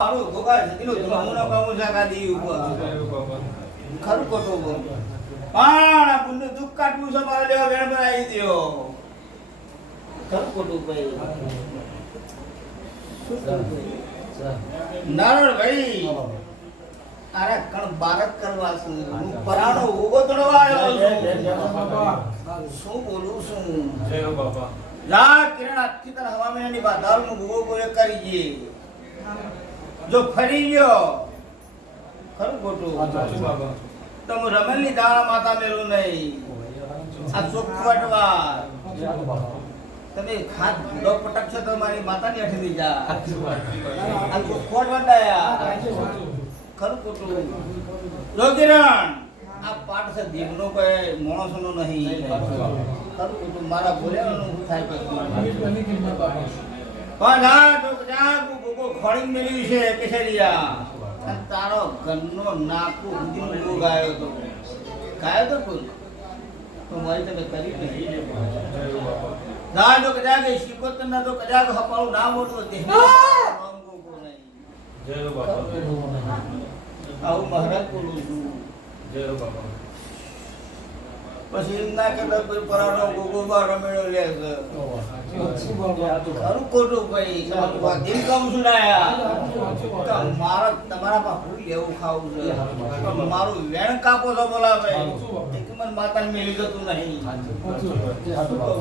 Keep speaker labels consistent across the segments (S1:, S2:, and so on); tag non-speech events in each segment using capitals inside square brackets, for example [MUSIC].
S1: મારું ગોગા જતીનો ધમુનો કમુ સાકા ઉપર ખરું ખોટું બોલ. પણ આ પુણ્ય દુઃખ કાઢવું છે મારે લેવા વેણ બનાવી દ્યો. ખરું ખોટું ભાઈ નારણ ભાઈ અરે કણ બારક કરવા છું. હું પરાણો ઉગો તોડવા આવ્યો છું શું બોલું છું? જા કિરણ આખી તરફ હવા મહિનાની બાધારનું ભૂગો બોલે કરી દે. જો ફરી ગયો. ખરું ખોટું? તમે રમેલની દાણા માતા મેલું નહીં. આ ચોખવટવા તમે ખાત દો પટક છો તો મારી માતાની અઠી જા આ ચોખવટ વંડાયા ખરું ખોટું? જો કિરણ આ પાઠ છે દીવનો કોઈ માણસનો નહીં. ખરું ખોટું? મારા બોલ્યાનું થાય? તો ક્યાં તું ગોગો ખોળીને મેલ્યું છે કેસરિયા. અને તારો ઘરનો નાકુ ગોગો ગાયો તો. ગાયો તો કોઈ? તો મારી તમે કરી નહીં ના. જો કદાચ ના તો કદાચ હપાળું ના મોટું તે આવું મહારાજ બોલું છું. પછી ના કરતા કોઈ પરાનો ગોગો બા રમેડો લે ખરું ખોટું ભાઈ દિલ કામ સુનાયા મારા, તમારા પાસે હું લેવું ખાવું છે? મારું વેણ કાપો તો બોલા ભાઈ. મને માતાને મેલી જતું નહીં. શું કહું?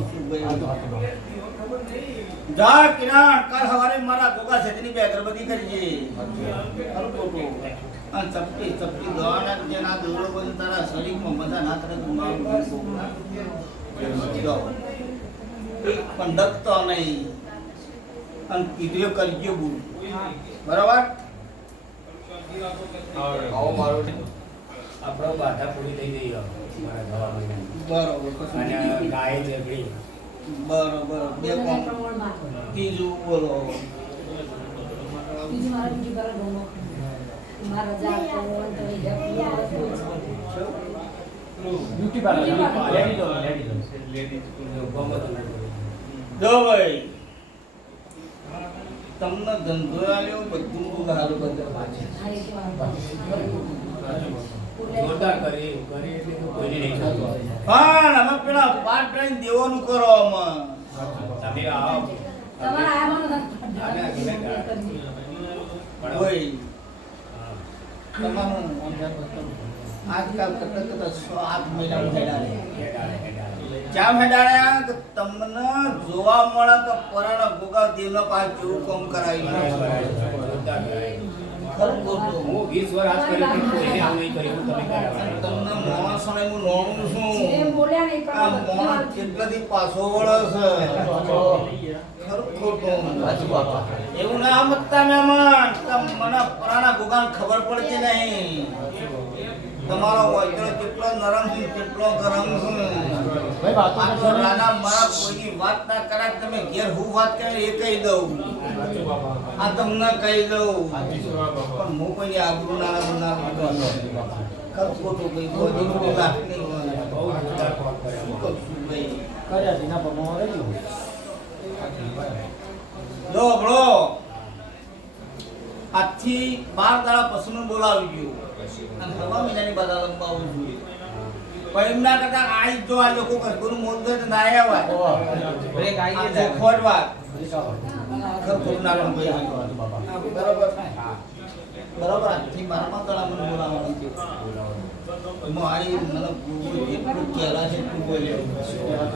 S1: જા કિરણ કાલ સવારે મારા ગોગા છેતરી બે અગરબત્તી કરજે ખોટું અને ચપટી ચપટી દવાના જેના દોડો બધું તારા શરીરમાં મજા ના કરે તો મારું. પણ નહીં. અને કીધું કરજો બોલ. બરાબર?
S2: આપણો બાધા પૂરી થઈ ગઈ.
S1: બરોબર
S2: અને ગાય ઝઘડી
S1: બરોબર. બે કોમ ત્રીજું બોલો.
S3: બીજું મારા મારા જા જપિયા
S2: બ્યુટી
S3: પાર્લર.
S1: જો ભાઈ તમને ધંધો આવ્યો બધું બધા
S2: બધું
S1: પણ અમે પેલા પાટ લઈને દેવાનું કરો અમે
S2: તમે આવો.
S3: તમારા આમાં
S2: આને આગળ ગાય. પણ
S1: ભાઈ
S2: હા.
S1: તમારું આજકાલ કરતા કરતા સાત મહિના હેડાડે
S2: હેડાળે, હેડાળે.
S1: જામ હેડાડ્યા કે તમને જોવા મળે તો પરાણા ભોગા દેવના પાસે જેવું કામ કરાવ્યું
S2: હું વીસ વર્ષ આજ કર્યું કોઈને આવું નહીં કર્યું તમે.
S1: તમને માણસોને હું નોણું છું. આ માણસ કેટલાથી પાછો વળે છે? એવું ના સમજતા મહેમાન. કે મને પરાણા ભોગાને ખબર પડતી નહીં. તમારો વજ્ર કેટલો નરમ છે કેટલો ગરમ છે. રાણા મારા કોઈની વાત ના કરાય તમે ઘેર હું વાત કરે એ કહી દઉં. આ તમને કહી દઉં. પણ હું કોઈની આબરૂ ના ના ખોટું કઈ કોઈ નહીં
S2: કોલ કર્યો.
S1: આજથી બાર દાડા પશુને બોલાવી ગયું. અને હવા મહિનાની બધા લંબાવું જોઈએ. પણ એમ ના કરતા જો આ લોકો ના આવ્યા. બ્રેક આવી જાય ખોટવા ઘર ના લંબાઈ બરોબર બરોબર દાડા મને બોલાવવાનું છે મારી બોલ્યો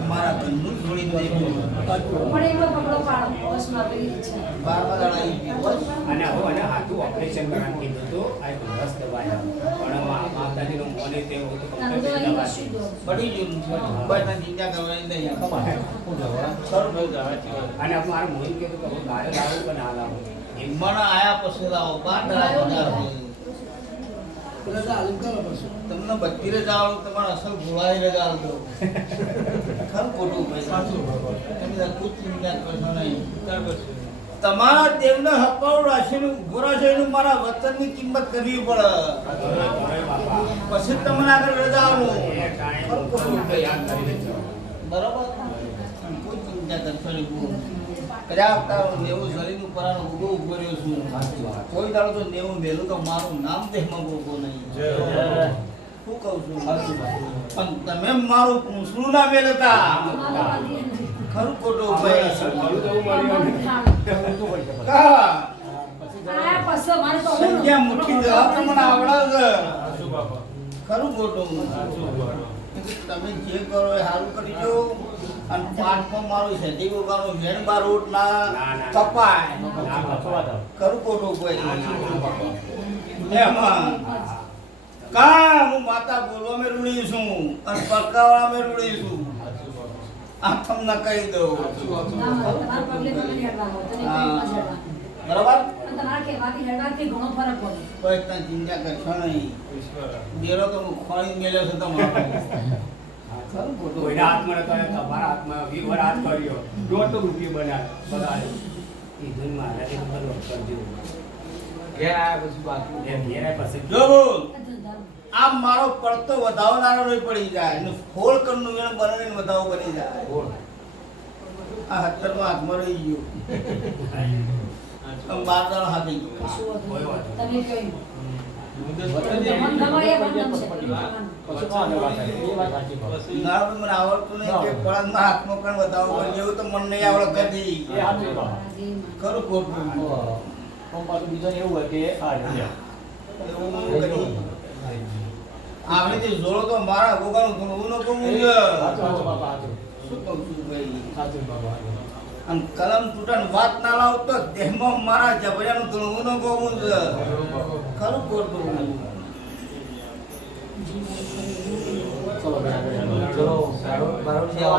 S1: મારા ઘરનું છોડીને નહીં બોલ્યો
S3: પણ એનો પકડો પાડો બસમાં પેલી છે.
S1: બારમા દાડા આવી ગયું
S2: અને હવે અને હાથું ઓપરેશન કરવાનું કીધું હતું આ એક રસ પણ મા- માતાજીનું તે હતું તો
S3: ના તો
S2: complete
S3: એની
S2: દવા
S3: કશું
S2: છે.
S3: જ
S1: પડી ગયું બસ ચિંતા કરવાની નહીં ખરું ભાઈ જવા
S2: અને હવે મારે કીધું કે હવે ગાળે લાવું કે ના લાવું? એમ
S1: આયા પછી લાવો બાર તમને બધી રજા આવું તમારે અસલ ભોળાઈ રજા આવજો ખરું ખોટું તમે કોઈ ચિંતા કરશો નહીં. તમારા દેવને હપાવું રાશિનું ઊભો મારા વતનની કિંમત કરવી પડે. પછી તમને આગળ રજા આવું બરોબર? કોઈ ચિંતા કરશો નહીં કદાચ નેવું શરીરનું પરાનું ઊભો છું
S2: સાચી વાત.
S1: કોઈ દાડો તો નેવું મેલું તો મારું નામ દેહમાં ગોગો નહીં. શું કહું છું? પણ તમે મારું પૂંછડું ના મેલતા. ખરું ખોટો ભાઈ. સંખ્યા મુઠ્ઠી જવા? તમને ખરું ખોટું. તમે જે કરો એ સારું કરી દો. અને પાંચમો મારું છે ઉગાનું વેણ રોડ ના. કપાય. ખોટું કોઈ. એમાં કા હું માતા બોલવા મેં રૂડી છું? અને પકાવવા મેં રૂડી છું? આ તમને કહી દઉં. બરાબર?
S3: અને તમારા કહેવાથી હેડવાથી ઘણો ફરક પડે.
S1: કોઈ ત્યાં ચિંતા કરશો નહીં. બેરો તો હું ખોઈ મેલ્યો છું તમારો.
S2: કોઈના હાથમાં નતો તમારા હાથમાં વીસ હાથ કર્યો. દોઢ રૂપિયો બનાવ્યો બગાડ્યો. એ ધૂન તો બધું કરજો. એ ઘેર આયા પછી
S1: જો બોલ.
S3: આ
S1: મારો પડતો વધાવનારો નહીં પડી જાય. અને ફોડ કરનું વેણ બનાવીને વધાવો બની જાય.
S2: બોલ.
S1: આ હત્તરમાં હાથમાં રહી ગયો. [LAUGHS] આમ બાર દાડો હાથી ગયો.
S2: કોઈ વાત
S3: તમે કહ્યું.
S1: આપણે જે જોડો તો મારા ગોગાનું ગુણવું ન શું કહું છું ભાઈ? અને કલમ તૂટન વાત ના લાવતો દેહમાં મારા જબરિયાનું ધૂણવું ન ગોવું છે ખરું ખોટું
S4: ચલો ચલો.